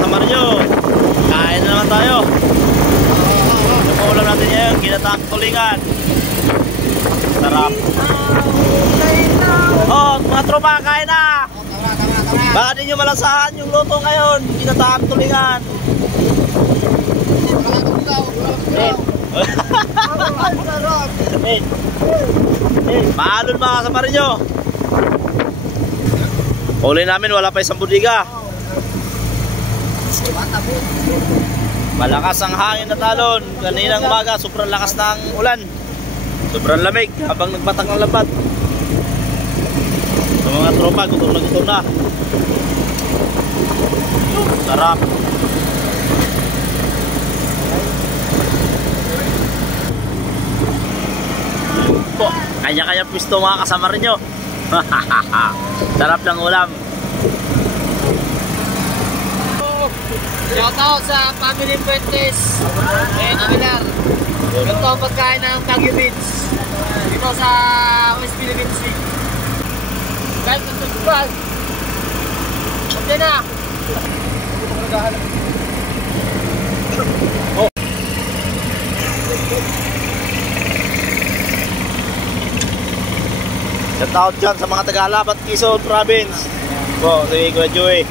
kasama nyo. Kain na naman tayo. Yung ulam natin ngayon, ginataang tulingan. Sarap. Oh, mga tropa, kain na. Baka din nyo malasahan yung luto ngayon. Ginataang tulingan. Maalon mga kasama nyo. Uli namin, wala pa isang budiga. Malakas ang hangin na talon. Kaninang umaga, sobrang lakas ng ulan. Sobrang lamig habang nagbatak ng lambat. Sa mga tropa, gutom na gutom na. Sarap. Kanya-kanya pisto mga kasama rin nyo. Sarap ng ulam. Shoutout sa Family Fuentes and Aguilar. Ito ang pagkain ng Baguio Beans dito sa West Philippine Sea. Kahit ito subag. Okay na. Shout out dyan sa mga Tagalab at Quezon Province. Po, si Kuya Joey.